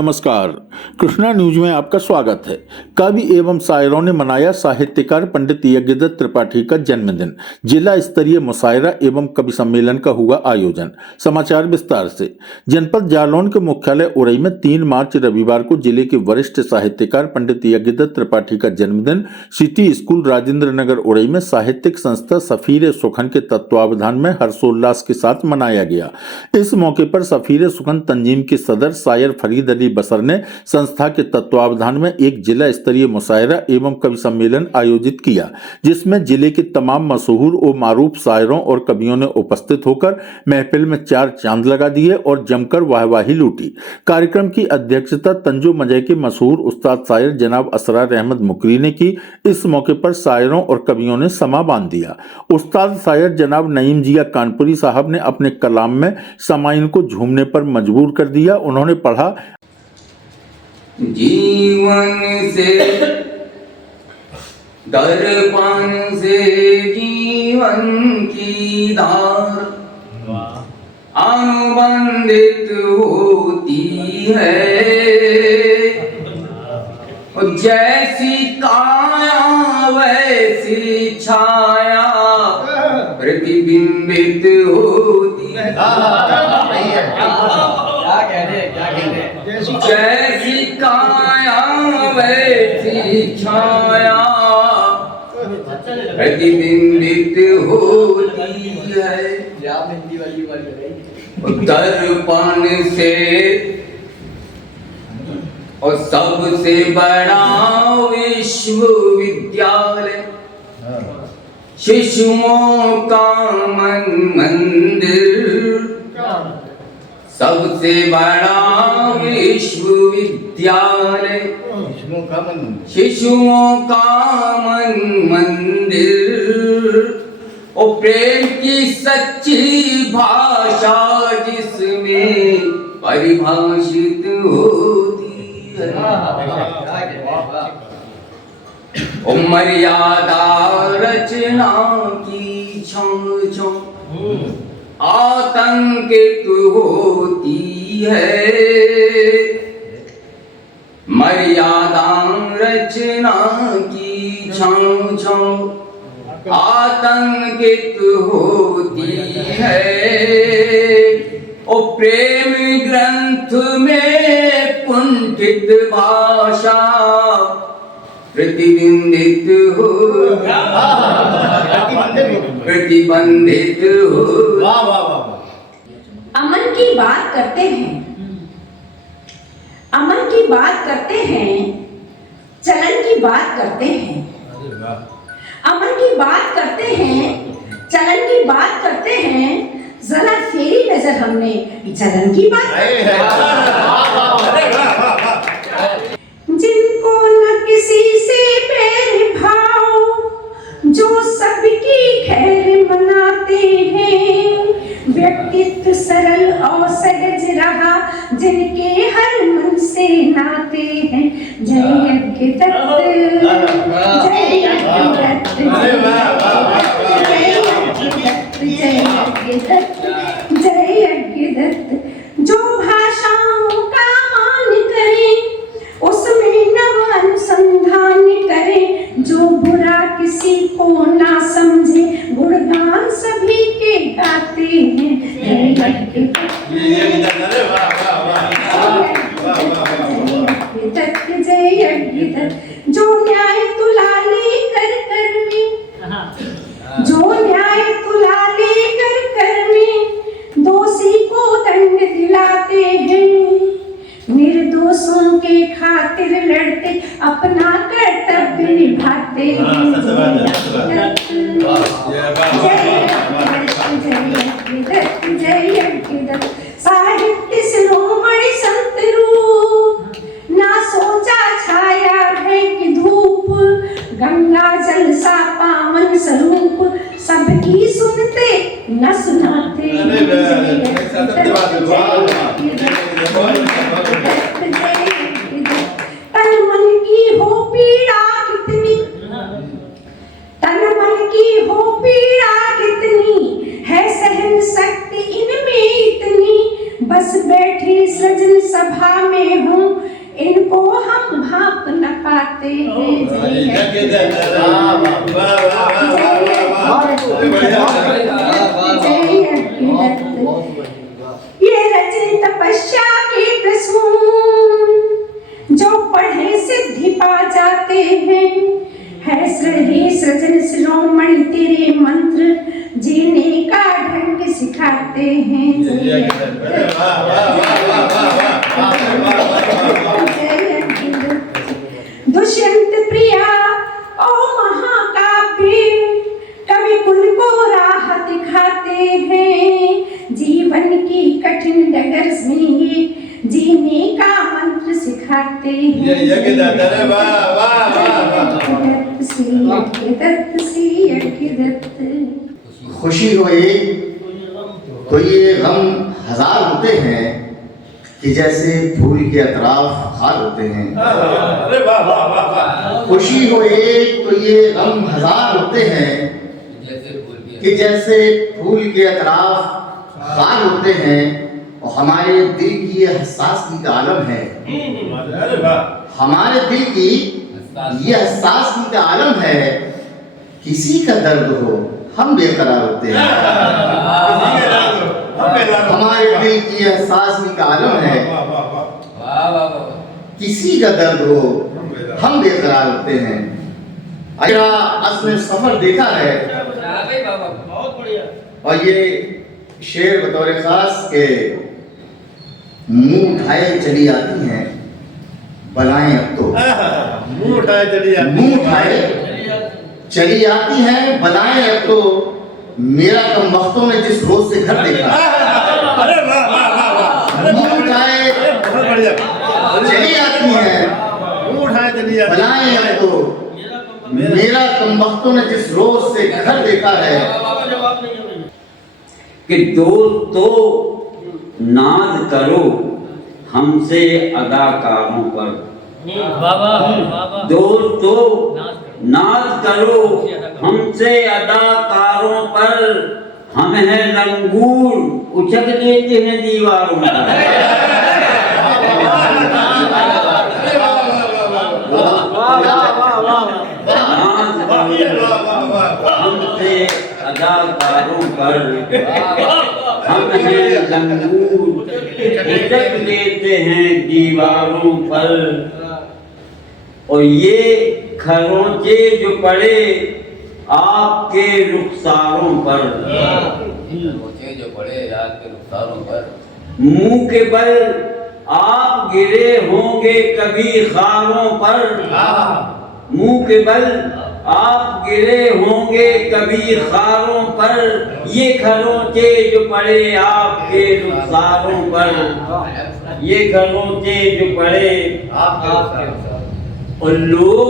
नमस्कार, कृष्णा न्यूज में आपका स्वागत है। कवि एवं शायरों ने मनाया साहित्यकार पंडित यज्ञदत्त त्रिपाठी का जन्मदिन। जिला स्तरीय मुशायरा एवं कवि सम्मेलन का हुआ आयोजन। समाचार विस्तार से। जनपद जालौन के मुख्यालय उरई में 3 मार्च रविवार को जिले के वरिष्ठ साहित्यकार पंडित यज्ञदत्त त्रिपाठी का जन्मदिन सिटी स्कूल राजेंद्र नगर उरई में साहित्यिक संस्था सफीर सुखन के तत्वावधान में हर्षोल्लास के साथ मनाया गया। इस मौके पर सफीर सुखन तंजीम के सदर शायर फरीद अली बसर ने संस्था के तत्वावधान में एक जिला स्तरीय मुशायरा एवं कवि सम्मेलन आयोजित किया, जिसमें जिले के तमाम मशहूर और मारूफ शायरों और कवियों ने उपस्थित होकर महफिल में 4 चांद लगा दिए और जमकर वाहवाही लूटी। कार्यक्रम की अध्यक्षता तंजो मजह के मशहूर उस्ताद शायर जनाब असरार अहमद मुकरी ने की। इस मौके पर शायरों और कवियों ने समा बांध दिया। उस्ताद शायर जनाब नईम जिया कानपुरी साहब ने अपने कलाम में समाइन को झूमने पर मजबूर कर दिया। उन्होंने पढ़ा, जीवन से दर्पण से जीवन की धार अनुबंधित होती है, जैसी काया वैसी छाया प्रतिबिंबित होती है। जैसी काया वैसी छाया प्रतिबिंबित होती है। दर्पण से और सबसे बड़ा विश्वविद्यालय शिशुओं का मन मंदिर, सबसे बड़ा विश्वविद्यालय शिशुओं का मन मंदिर, और प्रेम की सच्ची भाषा जिसमें परिभाषित होती है। और मर्यादा रचना की छां छां आतंकित होती है। मर्यादा रचना की छां छां आतंकित होती है। और प्रेम ग्रंथ में कुंठित भाषा प्रतिबंधित हो प्रतिबंधित हो। अमन की बात करते हैं, अमन की बात करते हैं, चलन की बात करते हैं। अमन की बात करते हैं, चलन की बात करते हैं, जरा फेरी नजर हमने चलन की बात। जिनको न किसी से बैर भाव, जो सबकी खैर मनाते हैं, व्यक्तित्व सरल और सहज रहा, जिनके हर मन से नाते हैं। जय यज्ञदत्त, जय यज्ञदत्त, जय यज्ञदत्त, जय यज्ञदत्त। जो भाषाओं का मान करें, उसमें नव अनुसंधान करें, जो बुरा किसी को ना समझे, गुणगान सभी के गाते हैं। जय यज्ञदत्त। जो न्याय तुलाले कर कर में, जो न्याय तुलाले कर कर में, दोषी को दंड दिलाते हैं। निर्दोषों के खातिर लड़ते, अपना कर्तव्य निभाते हैं। जय यज्ञदत्त। साहित्य शिरोमणि संत रूप, ना सोचा छाया है कि धूप, गंगा जल सा पावन स्वरूप, सबकी सुनते न सुनाते। तन मन की हो पीड़ा कितनी, तन मन की हो पीड़ा कितनी, है सहन शक्ति इनमें इतनी, बस बैठे सजन सभा में हूँ, इनको हम भाप न पाते हैं। ये रचे तपस्या के प्रसून जो पढ़े सिद्धि पा जाते हैं। है सृजन शिरोमणि तेरे मंत्र जीने का ढंग सिखाते हैं। दुष्यंत प्रिया ओ महाकाव्य कवि कुल को राह दिखाते हैं। जीवन की कठिन डगर में ये जीने का मंत्र सिखाते हैं। खुशी हो एक तो ये गम हजार होते हैं कि जैसे फूल के अतराफ खार होते हैं। खुशी हो एक तो ये गम हजार होते हैं कि जैसे फूल के अतराफ खार होते हैं। और हमारे दिल की ये हसासी का आलम है। हमारे दिल की ये हसासी का आलम है। किसी का दर्द हो हम बेकरार होते हैं। हमारे दिल की एहसास का आलम है। किसी का दर्द हो हम बेकरार होते हैं। मेरा असल सफर देखा है और ये शेर बतौर खास के मुंह उठाए चली आती हैं बलाएं अब तो। मुंह उठाए चली आती हैं बलाएं अब तो। मेरा कम वक्तों ने जिस रोज से घर देखा मुंह उठाए चली आती हैं बलाएं अब तो। मेरा कम वक्तों ने जिस रोज से घर देखा है। कि दोस्त तो नाज करो हमसे अदाकारों पर। दोस्त तो नाज करो हमसे अदाकारों पर। हम हैं लंगूर उछक लेते हैं दीवारों पर। हमसे अदाकारों पर हम हैं लंगूर उछक लेते हैं दीवारों पर। और ये खरोंचे जो पड़े आपके रुखसारों पर। खरोंचे जो पड़े आपके रुखसारों पर। मुंह के बल आप गिरे होंगे कभी खारों पर। मुंह के बल आप गिरे होंगे कभी खारों पर। ये खरोंचे जो पड़े आपके रुखसारों पर। ये खरोंचे जो पड़े आपके। और लोग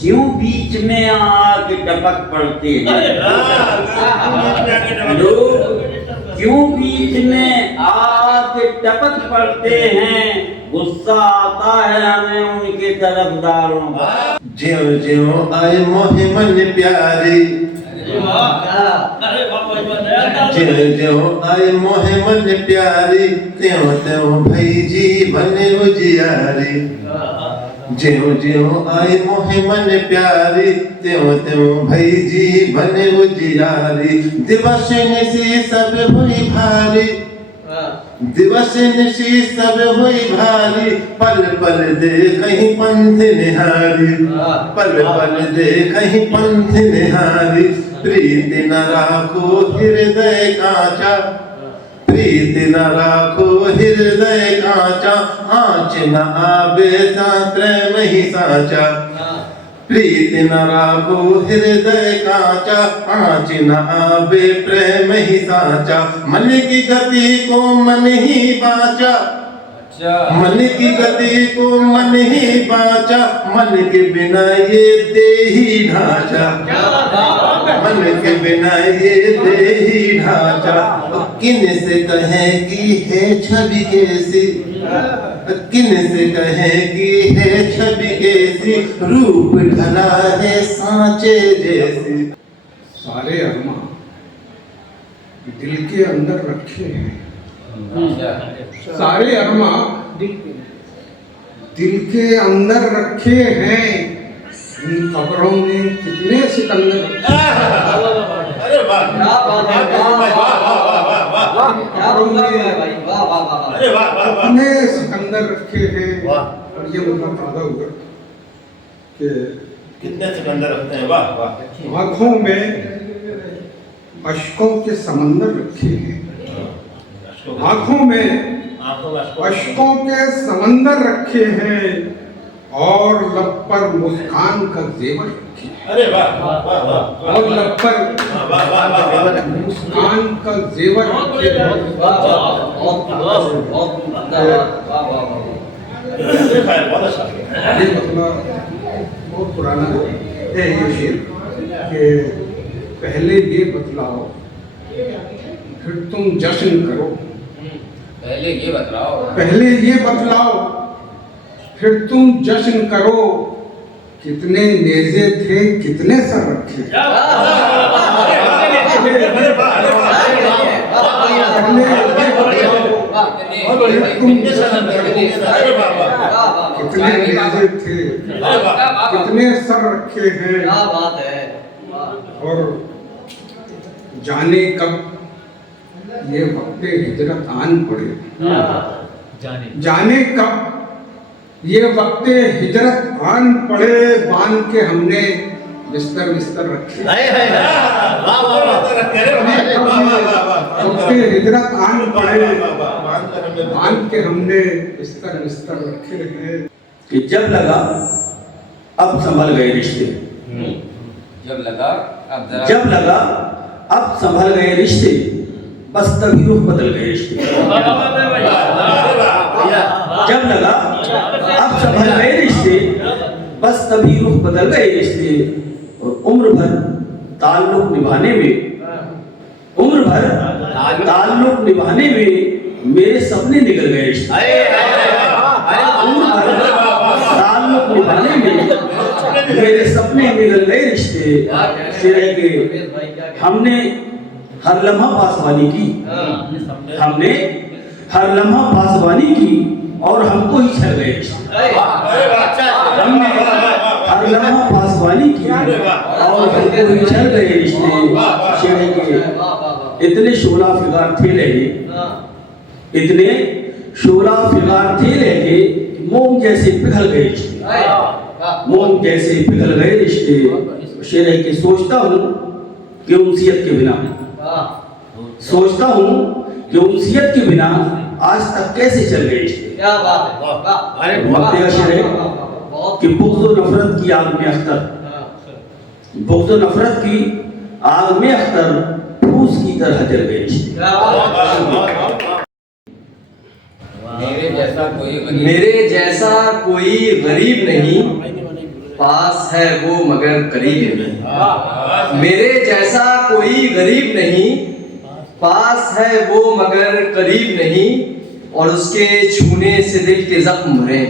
क्यों बीच में आके टपक पड़ते हैं। लोग क्यों बीच में आके टपक पड़ते हैं। गुस्सा आता है हमें उनके तरफदारों का। ज्यों ज्यों आए मोहे मन प्यारी। ज्यों ज्यों आए मोहे मन प्यारी। त्यों त्यों भई जीवन उजियारी। ज्यों ज्यों आए मोहे मन प्यारी। त्यों त्यों भई जीवन उजियारी। दिवस निशी सब हुई भारी। दिवस निशी सब हुई भारी। पल पल देखहि पंथ निहारी। पल पल देखहि पंथ निहारी। प्रीति न राखो हृदय कांचा। प्रीति न राखो हृदय कांचा। आँच न आवे प्रेम ही साचा। प्रीति न राखो हृदय कांचा। आँच न आवे प्रेम ही साचा। मन की गति को मन ही बाचा। मन की गति को मन ही बाचा। मन के बिना ये देही ढांचा। मन के बिना ये देही ढांचा। किन से कहे कि है छवि कैसी। किन से कहे कि है छवि कैसी। रूप ढला है सांचे जैसी। सारे अरमा दिल के अंदर रखे हैं। सारे अरमा दिल के अंदर रखे हैं, इन कब्रों में कितने सिकंदर रखे अरे वाह, क्या बात है, वाह वाह वाह वाह वाह, क्या बोला है भाई, वाह वाह वाह वाह। अरे वाह वाह वाह, कितने सिकंदर रखे हैं। वाह। और ये मतलब पैदा हुआ कि कितने सिकंदर रखते हैं, वाह वाह। आंखों में अश्कों के समंदर रखे हैं, आंखों में अश्कों के समंदर रखे हैं और लब पर मुस्कान का जेवर रखे हैं। अरे वाह वाह वाह वाह, और लब पर वाह वाह वाह, मुस्कान का जेवर रखे हैं। वाह वाह वाह, बहुत बहुत बहुत धन्यवाद, वाह वाह वाह। बहुत अच्छा। ये मतलब बहुत पुराना है ये शेर कि पहले ये बतलाओ फिर तुम जश्न करो, पहले ये बतलाओ, पहले ये बतलाओ फिर तुम जश्न करो, कितने नेज़े थे कितने सर रखे। कितने नेज़े थे कितने सर रखे हैं। क्या बात है, और जाने कब ये वक्त हिजरत आन पड़े, जाने कब ये वक्त हिजरत आन पड़े, बांध के हमने बिस्तर बिस्तर रखे। वक्त हिजरत आन पड़े, बांध के हमने बिस्तर बिस्तर रखे हैं। कि जब लगा अब संभल गए रिश्ते, जब लगा अब जरा, जब लगा अब संभल गए रिश्ते, बस तभी रुख बदल गए रिश्ते। जब लगा अब संभल गए रिश्ते, बस तभी रुख बदल गए रिश्ते, और उम्र भर ताल्लुक निभाने में, उम्र भर ताल्लुक निभाने में मेरे सपने निकल गए रिश्ते। उम्र भर ताल्लुक निभाने में मेरे सपने निकल गए रिश्ते। शेर है कि हमने हर लम्हा पासवानी की, हमने हर लम्हा पासवानी की, और हमको ही छल गए रिश्ते। हमने हर लम्हा पासवानी की और हमको ही छल गए रिश्ते। शेर है कि इतने शोला फिगार थे लगे, इतने शोला फिगार थे लगे, मोम जैसे पिघल गए रिश्ते, मोम जैसे पिघल गए रिश्ते। शेर है कि सोचता हूँ कि उनसियत के बिना, सोचता हूँ कि उनसियत के बिना आज तक कैसे चल गए रिश्ते। क्या बात है, वाह, अरे वक्त का शेर है बहुत, कि बुग़्ज़ और नफरत की आग में अख्तर, बुग़्ज़ और नफरत की आग में अख्तर फूस की तरह जल गए रिश्ते। मेरे जैसा कोई गरीब नहीं, पास है वो मगर करीब नहीं। मेरे जैसा कोई गरीब नहीं, पास है वो मगर करीब नहीं, और उसके छूने से दिल के जख्म भरे,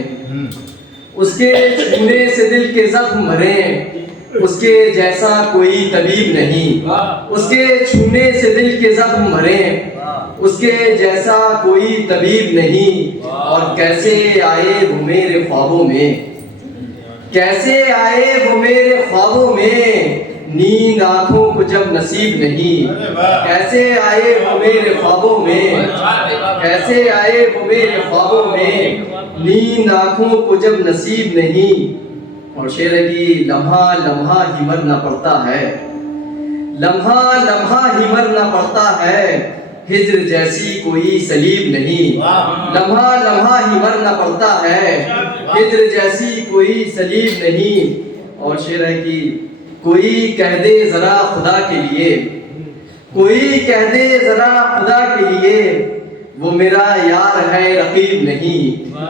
उसके छूने से दिल के जख्म भरे, उसके जैसा कोई तबीब नहीं, उसके छूने से दिल के जख्म भरे, उसके जैसा कोई तबीब नहीं। और कैसे आए वो मेरे ख्वाबों में, कैसे आए वो मेरे ख्वाबों में, नींद आंखों को जब नसीब नहीं। कैसे आए वो मेरे ख्वाबों में, कैसे आए वो मेरे ख्वाबों में, नींद आंखों को जब नसीब नहीं। और शेर है कि लम्हा लम्हा ही मरना पड़ता है, लम्हा लम्हा ही मरना पड़ता है, हिज्र जैसी कोई सलीब नहीं। लम्हा लम्हा ही मरना पड़ता है, हिज्र जैसी कोई सलीब नहीं। और शेर है कि कोई कह दे जरा खुदा के लिए, कोई कह दे जरा खुदा के लिए, वो मेरा यार है रकीब नहीं।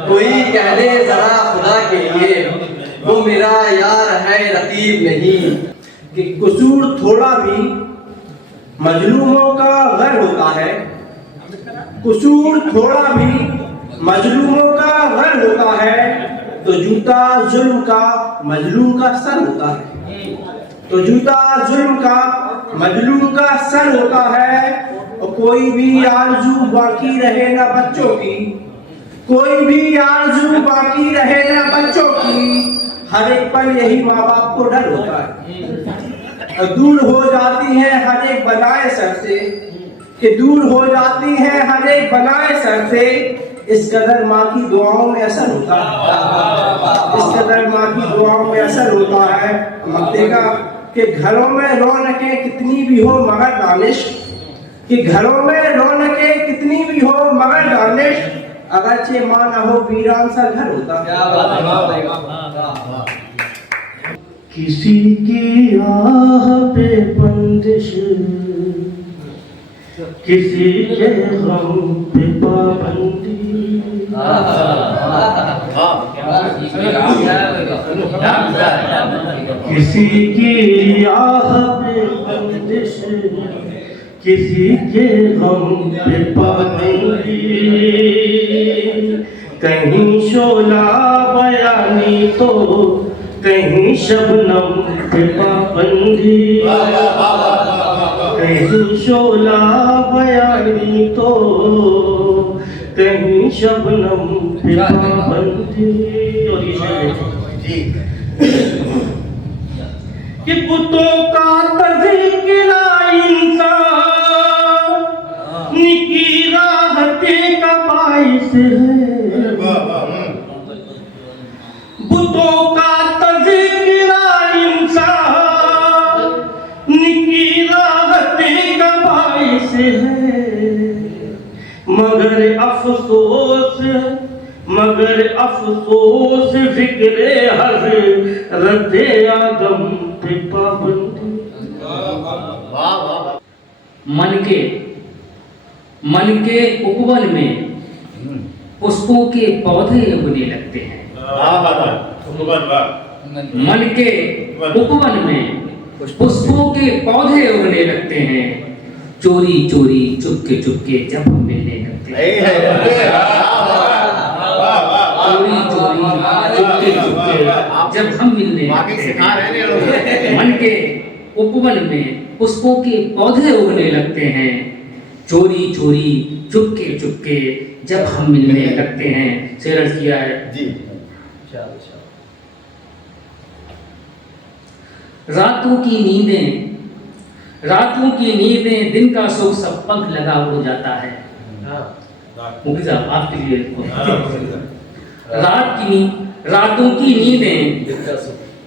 कोई कह दे जरा खुदा के लिए, वो मेरा यार है रकीब नहीं। कि कसूर थोड़ा भी मजलूमों का घर होता है, कसूर थोड़ा भी मजलूमों का घर होता है, तो जूता जुल्म का मजलूम का सर होता है, तो जूता जुल्म का मजलूम का सर होता है। और कोई भी आरज़ू बाकी रहे ना बच्चों की, कोई भी आरज़ू बाकी रहे न बच्चों की, हर एक पल यही माँ बाप को डर होता है। और दूर हो जाती है हर एक बलाएं सर से, कि दूर हो जाती है हर एक बलाएं सर से, इस कदर माँ की दुआओं में असर होता है, इस कदर माँ की दुआओं में असर होता है। देखा कि घरों में रौनकें कितनी भी हो मगर दानिश, कि घरों में रौनकें कितनी भी हो मगर दानिश, अगरचे माँ न हो वीरान सा घर होता। किसी की आह पे बंदिश, किसी के गम पे पाबंदी, किसी की आह पे बंदिश, किसी के गम पे पाबंदी, कहीं शोला बयानी तो कहीं शबनम पे पाबंदी, कहीं शोला बयानी तो कहीं शबनम पे पाबंदी। और ये कि पुतों का तज़किरा इंसान की राहते का बाइस है, बुतों का तज़किरा इंसान की राहते का बाइस है, मगर अफसोस ज़िक्रे हज़रत आदम पे पाबंदी। मन के उपवन में पुष्पों के पौधे उगने लगते हैं। मन के उपवन में पुष्पों के पौधे उगने लगते हैं, चोरी चोरी चुपके चुपके जब हम मिलने लगते हैं। चोरी चोरी चुपके चुपके जब हम मिलने लगते हैं। मन के उपवन में पुष्पों के पौधे उगने लगते हैं, चोरी चोरी चुपके चुपके जब हम मिलने लगते हैं। शेर अर्ज किया है जी। रातों की नींदें दिन का सुख सब पंख लगा हो जाता है। मुखी साहब आपके लिए रातों की नींदें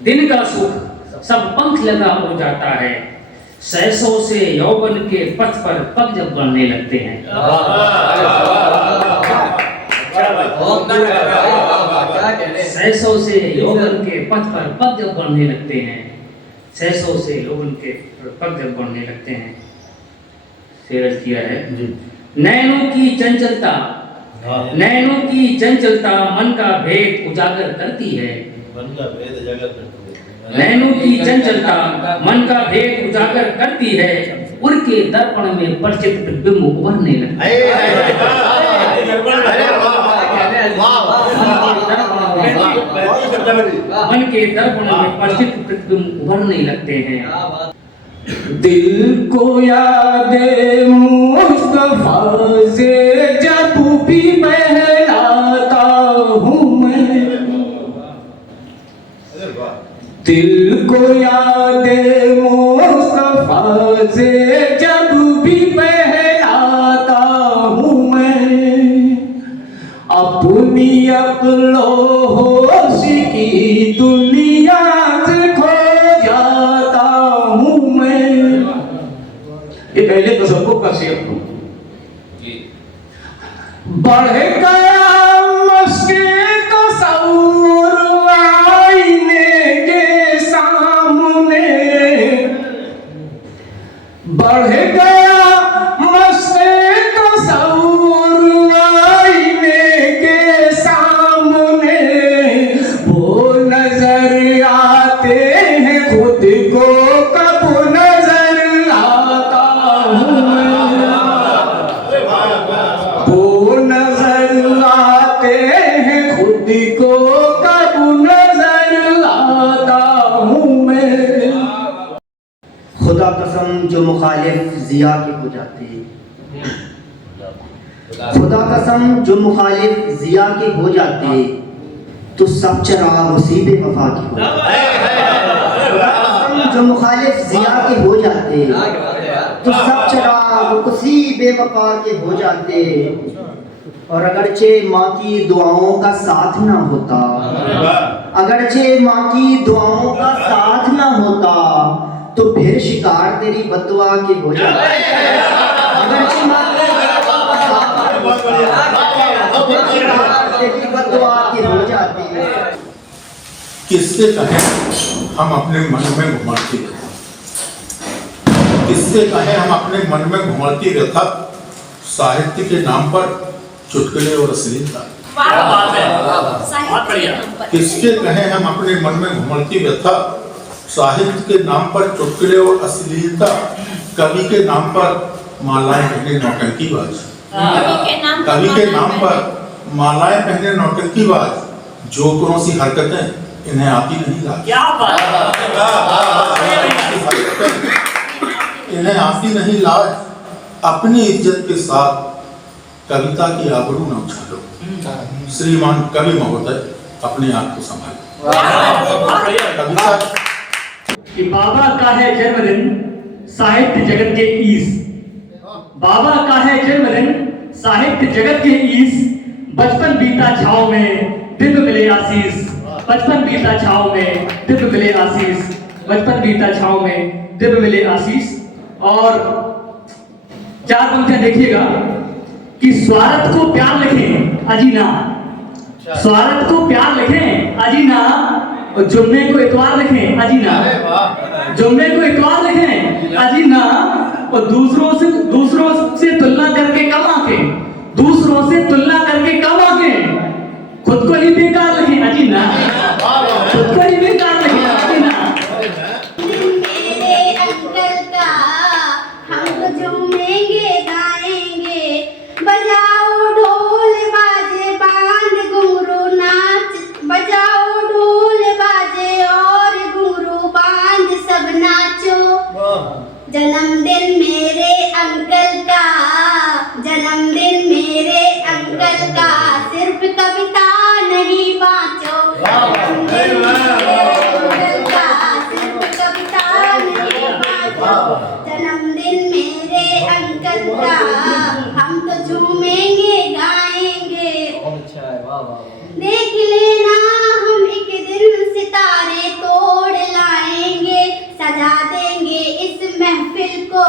दिन का सुख सब पंख लगा हो जाता है, सहसों से यौवन के पथ पर पग जब बढ़ने लगते हैं। सहसों से यौवन के पथ पर पग जब बढ़ने लगते हैं, सहसों से यौवन के पग जब बढ़ने लगते हैं। शेर किया है नैनों की चंचलता मन का भेद उजागर करती है। नैनों की चंचलता मन का भेद उजागर करती है, उड़ के दर्पण में परिचित प्रतिबिंब उभरने लगते हैं। मन के दर्पण में परिचित प्रतिबिंब उभरने लगते हैं। दिल को यादे मुस्तफा से जब भी बहलाता हूँ मैं, दिल को यादे मुस्तफा से जब भी बहलाता हूँ मैं, अपनी अक्लो होश की दुनिया से खो जाता हूँ मैं। ये पहले तो सबको का शेर बढ़ गया मुश्किल तस्वुर आईने के सामने, बढ़ गया मुश्किल तस्वुर आईने के सामने, वो नजर आते हैं खुद को कब नजर आता हूँ मैं, वो नजर आते हैं खुद को कब नजर आता हूँ मैं। खुदा कसम जो मुखालिफ जिया के हो जाते, खुदा कसम जो मुखालिफ जिया के हो जाते तो सब चराग उसी बेवफा के हो जाते। जो मुखालिफ जिया के हो जाते तो सब चराग उसी बेवफा के हो जाते। और अगरचे माँ की दुआओं का साथ ना होता, अगरचे माँ की दुआओं का साथ ना होता तो फिर शिकार तेरी बददुआ के हो जाता। अगरचे माँ की तेरी बददुआ के हो जाती। किससे कहें हम अपने मन में घुमाती व्यथा, किससे कहें हम अपने मन में घुमाती व्यथा, साहित्य के नाम पर चुटकुले और अश्लीलता। किसके कहें हम अपने मन में घुमाती व्यथा, साहित्य के नाम पर चुटकुले और अश्लीलता, कवि के नाम पर मालाएं पहने नौटंकीबाज, कवि के नाम पर मालाएं पहने नौटंकीबाज, जोकरों सी हरकतें इन्हें आती नहीं लाज, इन्हें आती नहीं लाज, अपनी इज्जत के साथ कविता की आबरू न उछालो। श्रीमान कवि महोदय अपने आप को संभालो। कविता कि बाबा का है जन्मदिन साहित्य जगत के ईस, बाबा का है जन्मदिन साहित्य जगत के ईस, बचपन बीता छाव में दिव्य मिले आशीष, बचपन बीता छाव में दिव्य मिले आशीष, बचपन बीता छाव में दिव्य मिले आशीष। और 4 पंक्तियां देखिएगा कि स्वार्थ को प्यार लिखें अजीना, स्वार्थ को प्यार लिखें अजीना, और जुम्मे को इतवार लिखें अजीना, जुम्मे को इतवार लिखें अजीना, और दूसरों से तुलना करके कम आके, दूसरों से तुलना करके कम आके खुद को ही बेकार लिखें अजीना, खुद को ही बेकार लिखें अजीना। मेरे अंकल का हम झूमेंगे गाएंगे, बजाओ ढोल बाजे बांध घुंघरू नाच, बजाओ ढोल बाजे और घुंघरू बांध सब नाचो। जन्मदिन मेरे अंकल का, जन्मदिन मेरे अंकल का, सिर्फ कविता नहीं बाँचो। जन्मदिन मेरे अंकल का, सिर्फ कविता नहीं बाँचो। जन्मदिन मेरे अंकल का हम तो झूमेंगे गाएंगे। देख लेना हम एक दिन सितारे तोड़ लाएंगे, सजा देंगे इस महफिल को,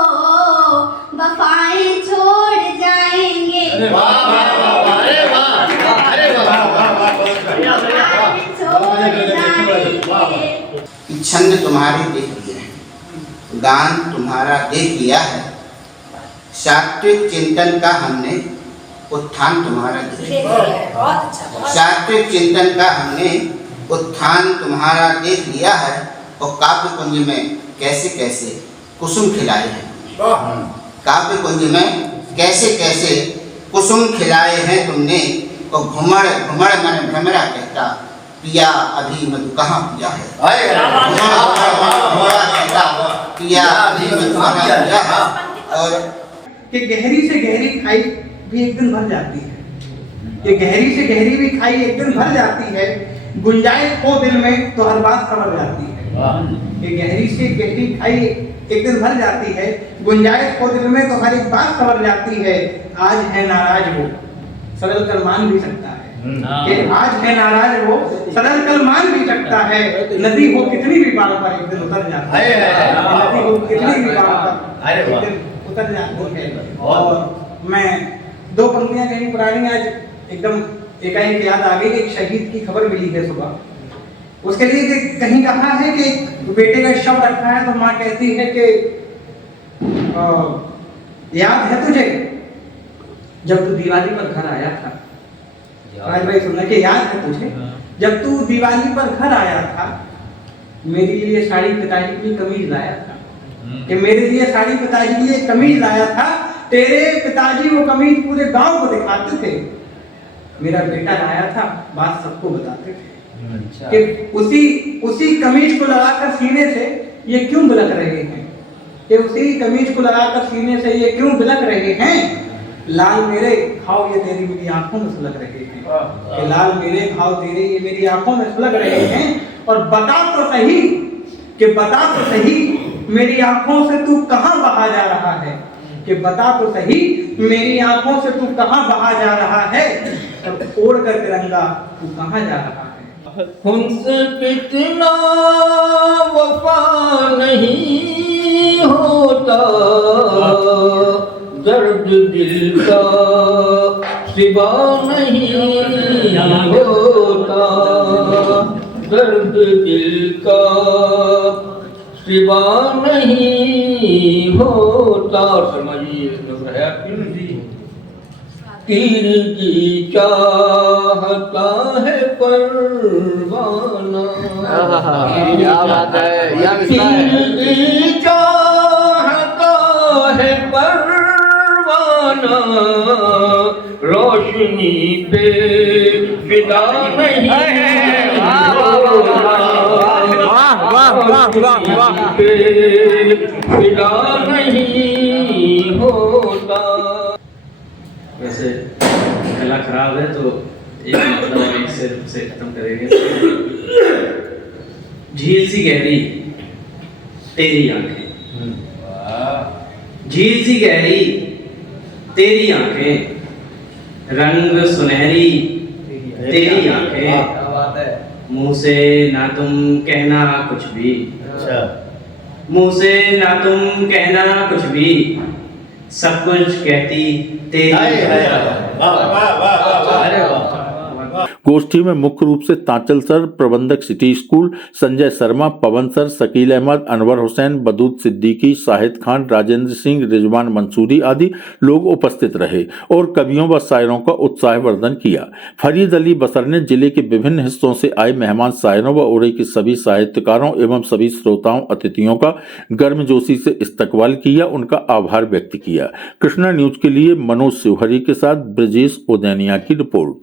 वफाएं छोड़ जाएंगे। छोड़ जाएंगे। छंद तुम्हारे देख लिए हैं, गान तुम्हारा देख लिया है, सात्विक चिंतन का हमने उत्थान तुम्हारा देख लिया, सात्विक चिंतन का हमने उत्थान तुम्हारा देख लिया है। और काव्य कुंज में कैसे कैसे कुसुम खिलाए हैं, काव्य कुंज में कैसे कैसे कुसुम खिलाए हैं तुमने। और घुमड़ घुमड़ मन भ्रमरा कहता, पिया अभी मधु कहाँ पिया है, पिया अभी मधु कहाँ पिया है। और कि गहरी से गहरी खाई भी एक दिन भर जाती है, ये गहरी से गहरी भी खाई एक दिन भर जाती है, गुंजाइश हो दिल में तो हर बात संवर जाती है। ये गहरी से गहरी खाई एक दिन भर जाती है, गुंजाइश हो दिल में तो हर एक बात संवर जाती है। आज है नाराज वो सरल कल मान भी सकता है, कि आज है नाराज वो सरल कल मान भी सकता है। नदी हो कितनी भी बार पर एक दिन उतर जाती है, नदी हो कितनी भी बार पर एक दिन उतर जाती है। और मैं 2 पंक्तियां कहीं पुरानी आज एकदम एकाएक याद आ गई। एक शहीद की खबर मिली है सुबह, उसके लिए कि कहीं कहा है कि बेटे का शव रखा है, तो माँ कहती है कि याद है तुझे जब तू दिवाली पर घर आया था, राज भाई सुनना कि याद है तुझे जब तू दिवाली पर घर आया था, मेरे लिए साड़ी पिताजी की कमीज लाया था, कि मेरे लिए साड़ी पिताजी के लिए कमीज लाया था। तेरे पिताजी वो कमीज पूरे गांव को दिखाते थे, मेरा बेटा लाया था, बात सबको बताते थे कि उसी कमीज को लगाकर सीने से ये क्यों बिलख रहे हैं, कि उसी कमीज को लगाकर सीने से ये क्यों बिलख रहे हैं। लाल मेरे घाव ये तेरी मेरी आंखों में सुलग रहे हैं, कि लाल मेरे घाव तेरे ये मेरी आंखों में सुलग रहे हैं। और बता तो सही, कि बता तो सही मेरी आंखों से तू कहां बहा जा रहा है, कि बता तो सही मेरी आंखों से तू कहां बहा जा रहा है, और ओढ़ कर तिरंगा तू कहां जा रहा है। उनसे कितना वफा नहीं होता, दर्द दिल का सिवा नहीं होता, दर्द दिल का सिवा नहीं होता। और फरमाइए नजर है आपकी, तीर की चाहता है परवाना, क्या बात है, या तीर की चाहता है परवाना, रोशनी पे फिदा नहीं फिदा नहीं होता। वैसे गला खराब है तो एक मतलब और एक से खत्म करेंगे। झील सी गहरी तेरी आंखें, झील सी गहरी तेरी आंखें, रंग सुनहरी तेरी आंखें, मुंह से ना तुम कहना कुछ भी, मुंह से ना तुम कहना कुछ भी, सब कुछ कहती तेरी। गोष्ठी में मुख्य रूप से तांचल सर, प्रबंधक सिटी स्कूल, संजय शर्मा, पवन सर, शकील अहमद, अनवर हुसैन, बदूद सिद्दीकी, शाहिद खान, राजेंद्र सिंह, रिजवान मंसूरी आदि लोग उपस्थित रहे और कवियों व शायरों का उत्साहवर्धन किया। फरीद अली बसर ने जिले के विभिन्न हिस्सों से आए मेहमान शायरों व उड़े के सभी साहित्यकारों एवं सभी श्रोताओं अतिथियों का गर्मजोशी से इस्तकबाल किया, उनका आभार व्यक्त किया। कृष्णा न्यूज के लिए मनोज शिवहरी के साथ ब्रजेश उदैनिया की रिपोर्ट।